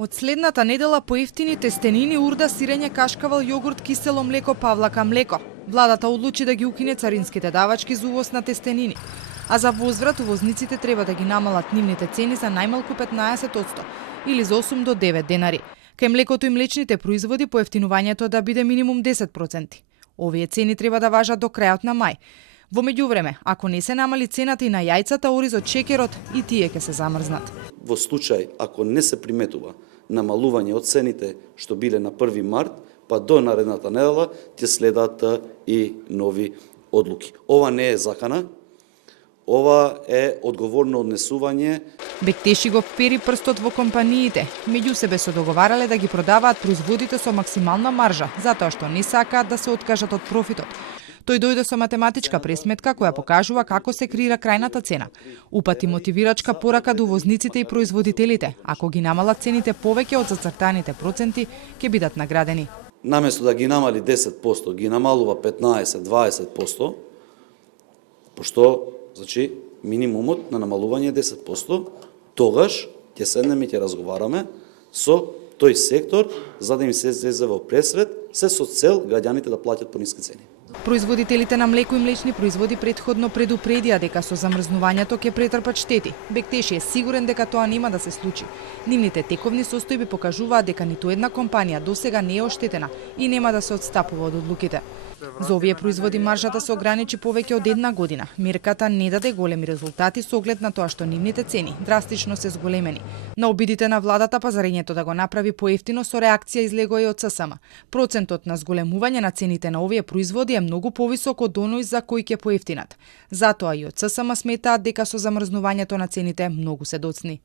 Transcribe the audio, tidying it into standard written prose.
Од следната недела поевтини тестенини, урда, сирење, кашкавал, јогурт, кисело млеко, павлака млеко. Владата одлучи да ги укине царинските давачки за увоз на тестенини. А за возврат увозниците треба да ги намалат нивните цени за најмалку 15% или за 8 до 9 денари. Кај млекото и млечните производи поевтинувањето да биде минимум 10%. Овие цени треба да важат до крајот на мај. Во меѓувреме, ако не се намали цената и на јајцата, оризот, шеќерот и тие ќе се замрзнат. Во случај ако не се приметува намалување од цените што биле на 1 март, па до наредната недела ќе следат и нови одлуки. Ова не е закана, ова е одговорно однесување. Бектеши го впери прстот во компаниите. Меѓу себе се договарале да ги продаваат производите со максимална маржа, затоа што не сакаат да се откажат од профитот. Тој дојде со математичка пресметка која покажува како се креира крајната цена. Упати мотивирачка порака до увозниците и производителите. Ако ги намалат цените повеќе од зацртаните проценти, ќе бидат наградени. Наместо да ги намали 10%, ги намалува 15-20%, пошто значи минимумот на намалување е 10%, тогаш ќе седнеме и ќе разговараме со тој сектор за да им се излезе во пресред, се со цел граѓаните да плаќат пониски цени. Производителите на млеко и млечни производи претходно предупредија дека со замрзнувањето ќе претрпат штети. Бектеши е сигурен дека тоа нема да се случи. Нивните тековни состојби покажуваат дека ниту една компанија досега не е оштетена и нема да се одстапува од одлуките. За овие производи маржата се ограничи повеќе од една година. Мерката не даде големи резултати со оглед на тоа што нивните цени драстично се зголемени. На обидите на владата пазарењето да го направи поевтино со реакција излегоа и од ССМ. Процентот на зголемување на цените на овие производи е многу повисок од оној за кој ќе поевтинат. Затоа и од ССМ сметаат дека со замрзнувањето на цените многу се доцни.